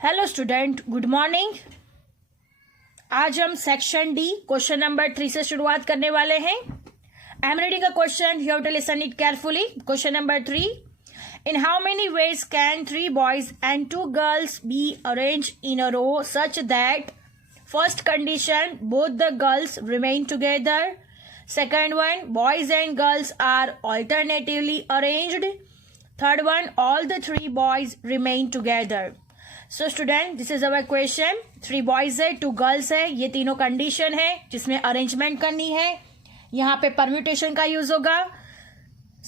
Hello student, good morning. आज हम section D question number 3 से शुरुआत करने वाले हैं। I am reading a question, you have to listen it carefully. Question number 3, in how many ways can 3 boys and 2 girls be arrange in a row such that first condition both the girls remain together, second one boys and girls are alternatively arranged, third one all the 3 boys remain together. So student, this is our question. 3 boys है, 2 girls है, ये तीनों condition है जिसमें arrangement करनी है। यहाँ पे परम्यूटेशन का यूज होगा।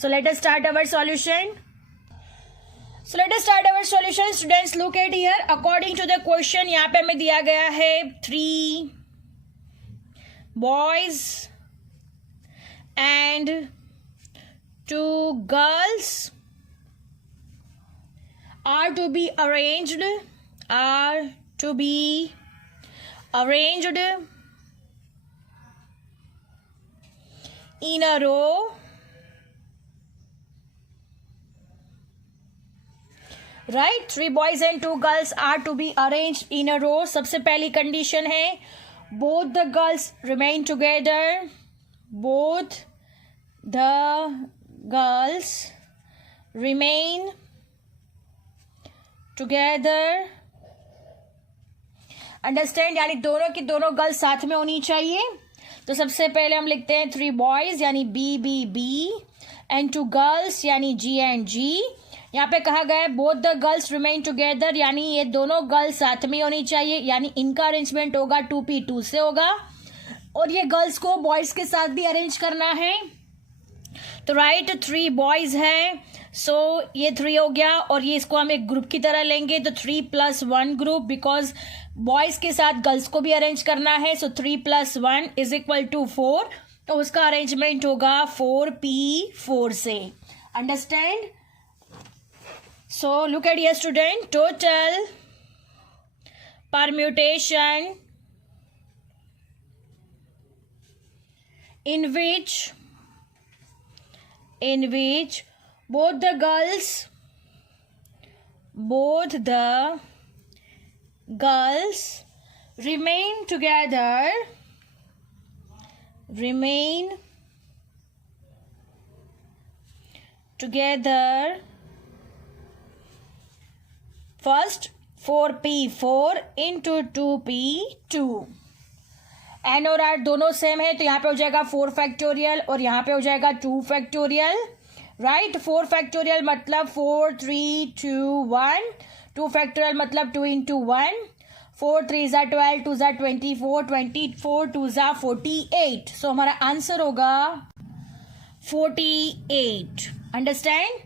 So let us start our solution. Students, look at here. According to the question, यहाँ पे हमें दिया गया है 3 boys and 2 girls are to be arranged in a row, right? 3 boys and 2 girls are to be arranged in a row. सबसे पहली condition है both the girls remain together. Both the girls remain together. Understand, यानी दोनों की दोनों girls साथ में होनी चाहिए। तो सबसे पहले हम लिखते हैं 3 बॉयज यानी बी एंड 2 गर्ल्स यानी जी एंड जी। यहाँ पे कहा गया है both the girls remain together, यानी ये दोनों गर्ल्स साथ में होनी चाहिए, यानी इनका अरेंजमेंट होगा 2p2 से होगा और ये गर्ल्स को बॉयज के साथ भी अरेंज करना है। तो राइट 3 बॉयज है, सो ये 3 हो गया और ये इसको हम एक ग्रुप की तरह लेंगे। तो 3+1 ग्रुप, बिकॉज बॉयज के साथ गर्ल्स को भी अरेंज करना है। सो 3+1 = 4, तो उसका अरेंजमेंट होगा 4p4 से। Understand? So look at here student, total permutation in which both the girls remain together first 4p4 into 2p2। N और आर दोनों सेम है, तो यहाँ पे हो जाएगा 4 फैक्टोरियल और यहाँ पे हो जाएगा 2 फैक्टोरियल। राइट, 4 फैक्टोरियल मतलब 4 3 2 1, 2 फैक्टोरियल मतलब 2 into 1, 4 3 = 12, 2 = 24, 24 2 = 48। सो हमारा आंसर होगा 48। अंडरस्टैंड?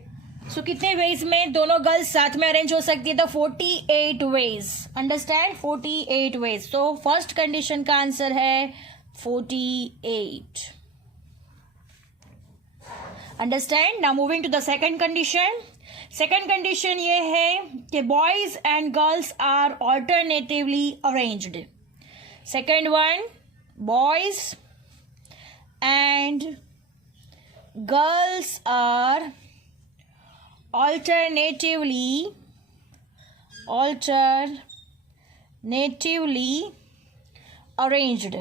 सो कितने वेज में दोनों गर्ल्स साथ में अरेंज हो सकती है? तो 48 ways. Understand? 48 ways. So first condition का आंसर है 48। Understand? Now moving to the second condition. Second condition ये है कि boys and girls are alternatively arranged. Second one, boys and girls are alternatively arranged.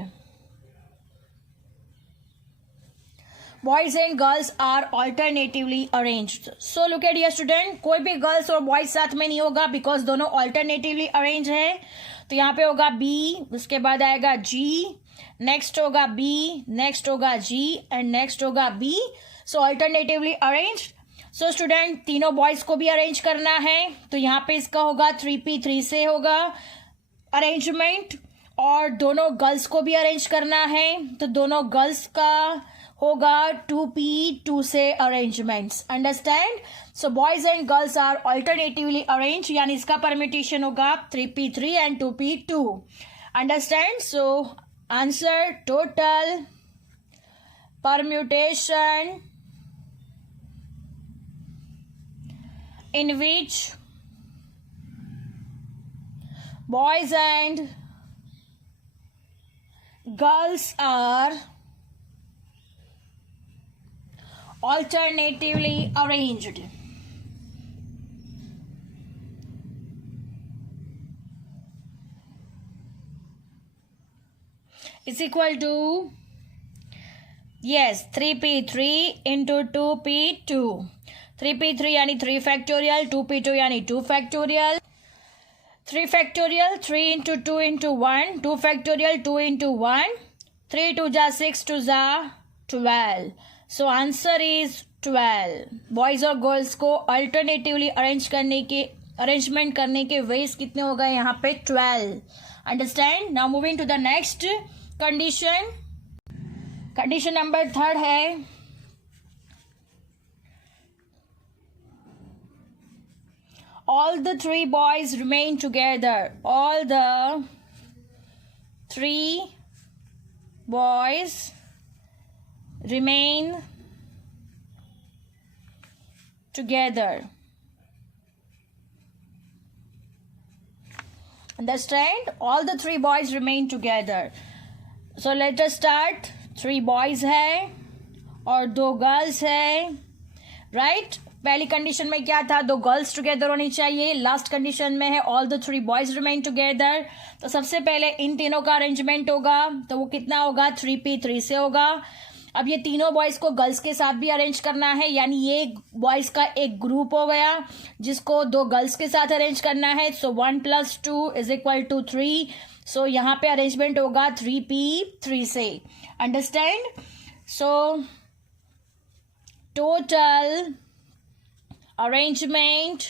Boys and girls are alternatively arranged. So look at here student, कोई भी girls और boys साथ में नहीं होगा बिकॉज दोनों ऑल्टरनेटिवली अरेंज है। तो यहाँ पे होगा B, उसके बाद आएगा G, नेक्स्ट होगा B, नेक्स्ट होगा G एंड नेक्स्ट होगा B। सो ऑल्टरनेटिवली अरेंज्ड। सो स्टूडेंट, तीनों बॉयज को भी अरेंज करना है, तो यहाँ पे इसका होगा 3p3 से होगा अरेंजमेंट और दोनों गर्ल्स को भी अरेंज करना है, तो दोनों गर्ल्स का होगा 2p2 से arrangements. Understand? So boys and girls are alternatively arrange, यानी इसका परम्यूटेशन होगा 3p3 and 2p2। Understand? So answer total permutation in which boys and girls are alternatively arranged. Is equal to, yes, 3p3 into 2p2. 3p3 यानी 3 factorial, 2p2 यानी 2 factorial. 3 factorial 3 into 2 into 1, 2 factorial 2 into 1, 3 2 जा 6 2 जा 12. So answer is 12. Boys और girls को alternatively arrangement करने के ways कितने हो गए यहाँ पे? 12. Understand? Now moving to the next condition. Condition number 3 है, all the 3 boys remain together. All the 3 boys remain together. Understand? All the 3 boys remain together. So let us start. 3 boys है और 2 girls है, right? पहली condition में क्या था? 2 girls together होनी चाहिए. लास्ट कंडीशन में है all the 3 boys remain together. तो सबसे पहले इन तीनों का अरेंजमेंट होगा, तो वो कितना होगा? 3p3 से होगा. अब ये तीनों बॉयज को गर्ल्स के साथ भी अरेंज करना है, यानी ये बॉयज का एक ग्रुप हो गया जिसको 2 गर्ल्स के साथ अरेंज करना है. सो 1 + 2 इज इक्वल टू 3. सो यहाँ पे अरेंजमेंट होगा 3p3 से. Understand? So total arrangement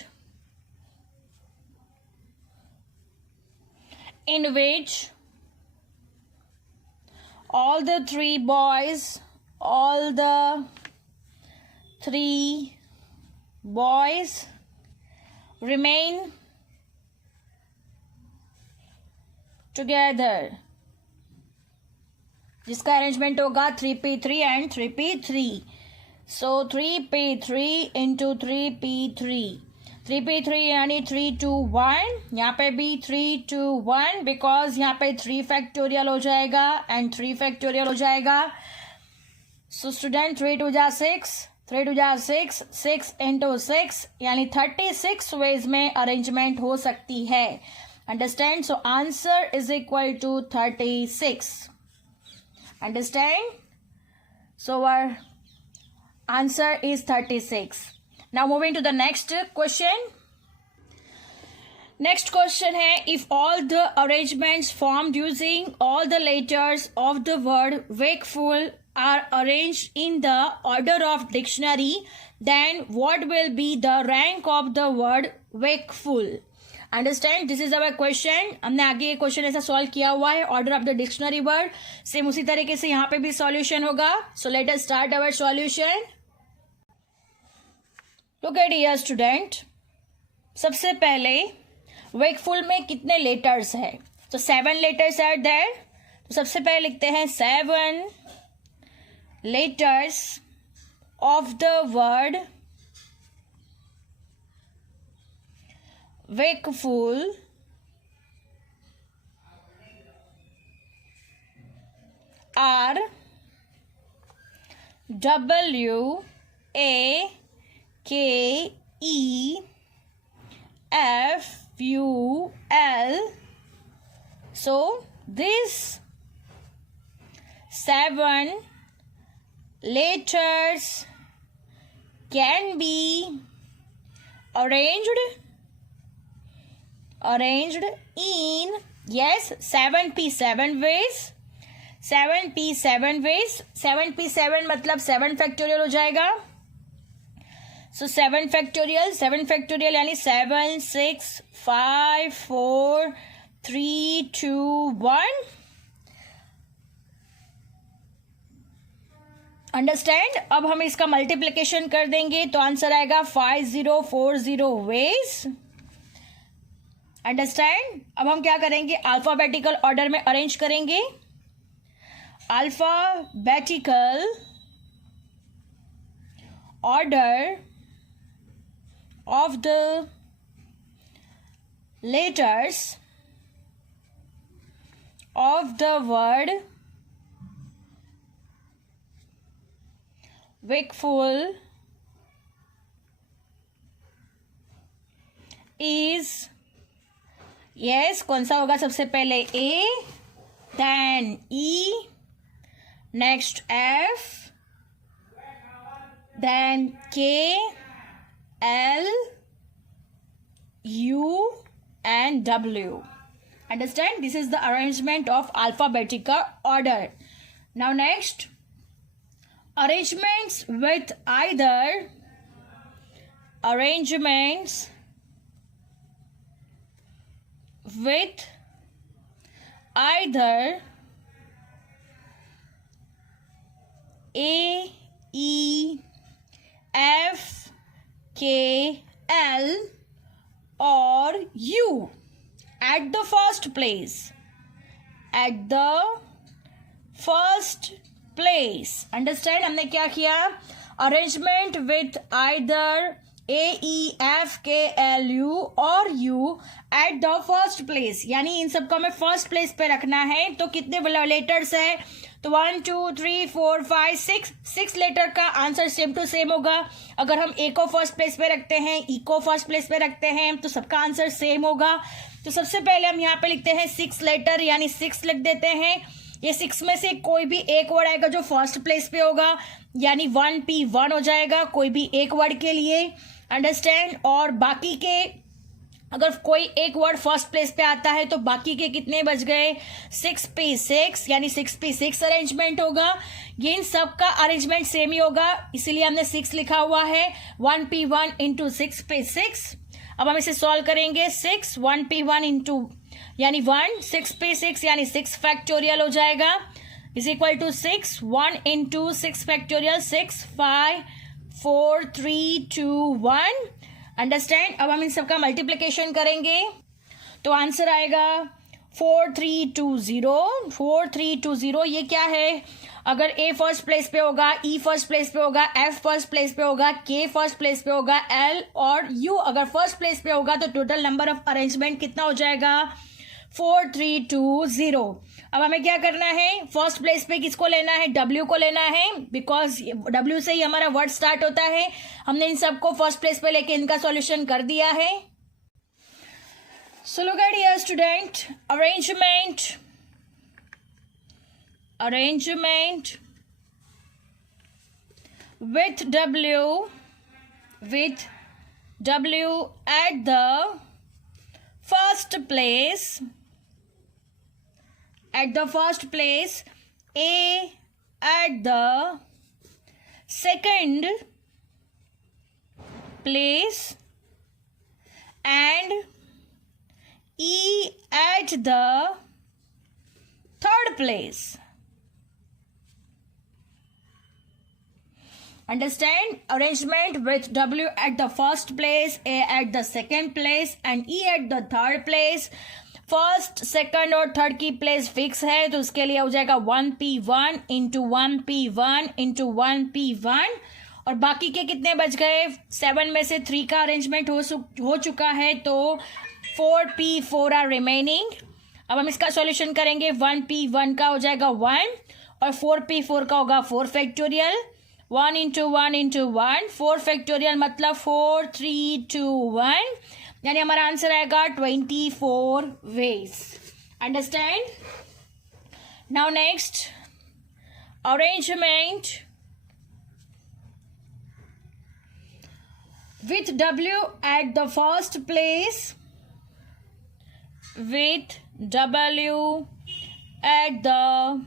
in which all the 3 boys remain together, जिसका अरेंजमेंट होगा 3p3 and 3p3. So 3p3 into 3p3. 3p3 यानी 3 2 1. यहाँ पे भी 3 2 1 बिकॉज यहाँ पे 3 फैक्टोरियल हो जाएगा एंड 3 फैक्टोरियल हो जाएगा. सो स्टूडेंट 3 2 जा 6, 3 2 जा 6, 6 into 6 यानी 36 वेज में अरेंजमेंट हो सकती है. Understand? So answer is equal to 36. Understand? So our answer is 36. Now moving to the next question. Next question है, if all the arrangements formed using all the letters of the word wakeful are arranged in the order of dictionary, then what will be the rank of the word wakeful? Understand? This is our question. हमने आगे ये question ऐसा solve किया हुआ है, order of the dictionary word. Same उसी तरीके से यहाँ पे भी सॉल्यूशन होगा. So let us start our solution. Look at here student. सबसे पहले वेकफुल में कितने लेटर्स है? तो 7 लेटर्स आर देयर. तो सबसे पहले लिखते हैं 7 letters of the word wakeful are WAKEFUL. So these 7 letters can be arranged in, yes, 7p7 ways. 7p7 ways. 7p7 मतलब 7 फैक्टोरियल हो जाएगा. सो 7 फैक्टोरियल यानी 7 6 5 4 3 2 1. अंडरस्टैंड? अब हम इसका मल्टीप्लिकेशन कर देंगे तो आंसर आएगा 5040 वेज. अंडरस्टैंड? अब हम क्या करेंगे? अल्फाबेटिकल ऑर्डर में अरेंज करेंगे. Alphabetical order of the letters of the word wakeful is, yes, कौन सा होगा सबसे पहले? ए, then E, next F, then K, L, U and W. Understand? This is the arrangement of alphabetical order. Now next, arrangements with either A, E, F, K, L or U at the first place. At the first place. Understand? हमने क्या किया? Arrangement with either A, E, F, K, L, U और U at the first place. यानी इन सबको हमें first place पे रखना है. तो कितने लेटर्स है? तो 1 2 3 4 5 6 लेटर का आंसर सेम टू सेम होगा. अगर हम ए को फर्स्ट प्लेस पे रखते हैं, ई को फर्स्ट प्लेस पे रखते हैं, तो सबका आंसर सेम होगा. तो सबसे पहले हम यहाँ पे लिखते हैं 6 लेटर यानी 6 लिख देते हैं. ये 6 में से कोई भी एक वर्ड आएगा जो फर्स्ट प्लेस पे होगा, यानी 1P1 हो जाएगा कोई भी एक वर्ड के लिए. अंडरस्टैंड? और बाकी के अगर कोई एक वर्ड फर्स्ट प्लेस पे आता है तो बाकी के कितने बच गए? 6P6 यानी 6P6 अरेंजमेंट होगा. ये इन सब का अरेंजमेंट सेम ही होगा, इसीलिए हमने 6 लिखा हुआ है. 1P1 into 6P6. अब हम इसे सॉल्व करेंगे. 6 1P1 इंटू यानी 1 6P6 यानी 6 फैक्टोरियल हो जाएगा is equal to 6 1 into 6 factorial 6 5 4 3 2 1. Understand? अब हम इन सबका मल्टीप्लिकेशन करेंगे तो आंसर आएगा 4320. 4320 ये क्या है? अगर ए फर्स्ट प्लेस पे होगा, ई फर्स्ट प्लेस पे होगा, एफ फर्स्ट प्लेस पे होगा, के फर्स्ट प्लेस पे होगा, एल और यू अगर फर्स्ट प्लेस पे होगा तो टोटल नंबर ऑफ अरेंजमेंट कितना हो जाएगा? 4320. अब हमें क्या करना है? फर्स्ट प्लेस पे किसको लेना है? डब्ल्यू को लेना है, बिकॉज डब्ल्यू से ही हमारा वर्ड स्टार्ट होता है. हमने इन सबको फर्स्ट प्लेस पे लेके इनका सॉल्यूशन कर दिया है. So look at here student, arrangement with W at the first place, A at the second place and E at the third place. Understand? Arrangement with W at the first place, A at the second place and E at the third place. First, second और third की place fix है तो उसके लिए हो जाएगा 1P1 into 1P1 into 1P1 और बाकी के कितने बच गए? 7 में से 3 का अरेंजमेंट हो चुका है तो 4P4 आर रिमेनिंग. अब हम इसका सॉल्यूशन करेंगे. 1P1 का हो जाएगा 1 और 4P4 का होगा 4 फैक्टोरियल. 1 इंटू 1 इंटू 1 4 फैक्टोरियल मतलब 4 3 2 1 यानी हमारा आंसर आएगा 24 ways. Understand? Now next, arrangement with W at the first place, with W at the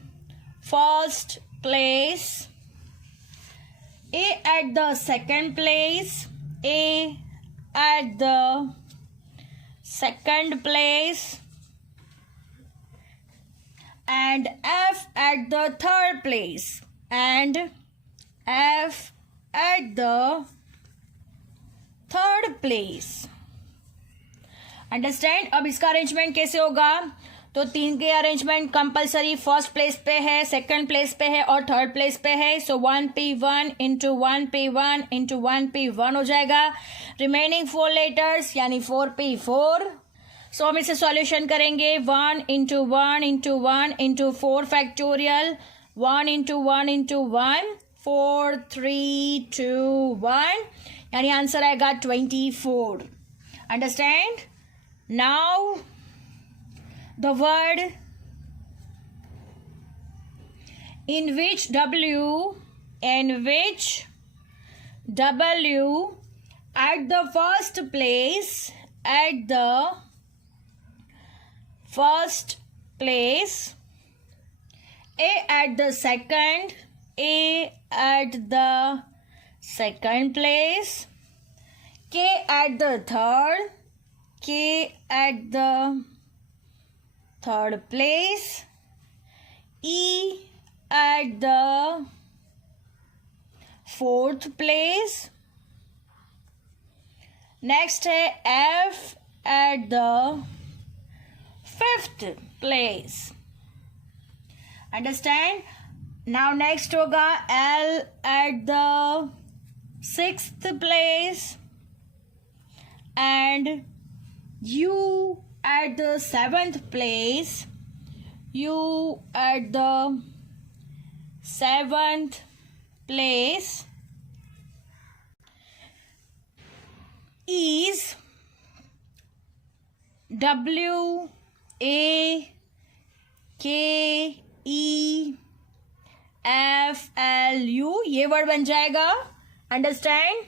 first place, A at the second place, A at the second place and F at the third place and F at the third place. Understand? अब इसका arrangement कैसे होगा? तो 3 के arrangement compulsory first place पे है, second place पे है और थर्ड प्लेस पे है. सो 1P1 into 1P1 into 1P1 हो जाएगा. रिमेनिंग 4 लेटर्स यानी 4P4. सो हम इसे सॉल्यूशन करेंगे. 1 into 1 into 1 into 4 factorial 1 into 1 into 1 4 3 2 1 यानी आंसर आएगा 24. Understand? Now the word in which W at the first place, A at the second place, K at the third place, E at the fourth place. Next है F at the fifth place. Understand? Now next होगा L at the sixth place and U at the seventh place. Is W A K E F L U, ये word बन जाएगा. Understand?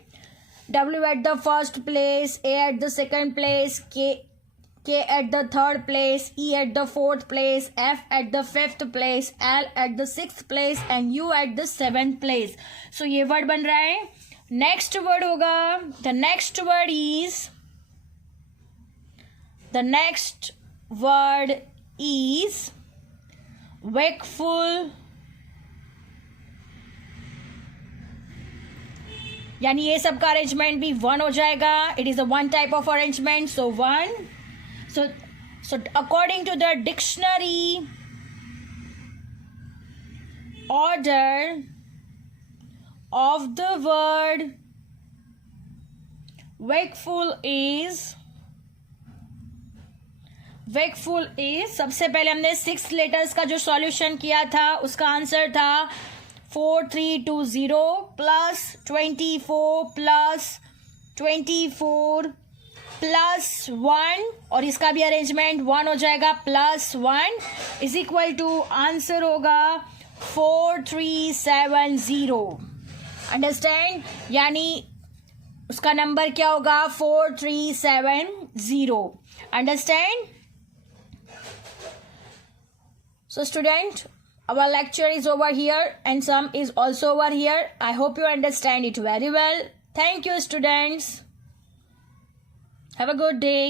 W at the first place, A at the second place, K at the third place, E at the fourth place, F at the fifth place, L at the sixth place and U at the seventh place. So ये word बन रहा है. Next word होगा, the next word is wakeful. यानी ये सब का arrangement भी वन हो जाएगा. It is a one type of arrangement. So one. So according to the dictionary order of the word wakeful is सबसे पहले हमने 6 लेटर्स का जो सॉल्यूशन किया था उसका आंसर था 4320 प्लस 24 प्लस 1 और इसका भी अरेंजमेंट 1 हो जाएगा. +1 इज इक्वल टू आंसर होगा 4370. अंडरस्टैंड? यानी उसका नंबर क्या होगा? 4370. Understand? So student, our lecture is over here and some is also over here. I hope you understand it very well. Thank you students. Have a good day.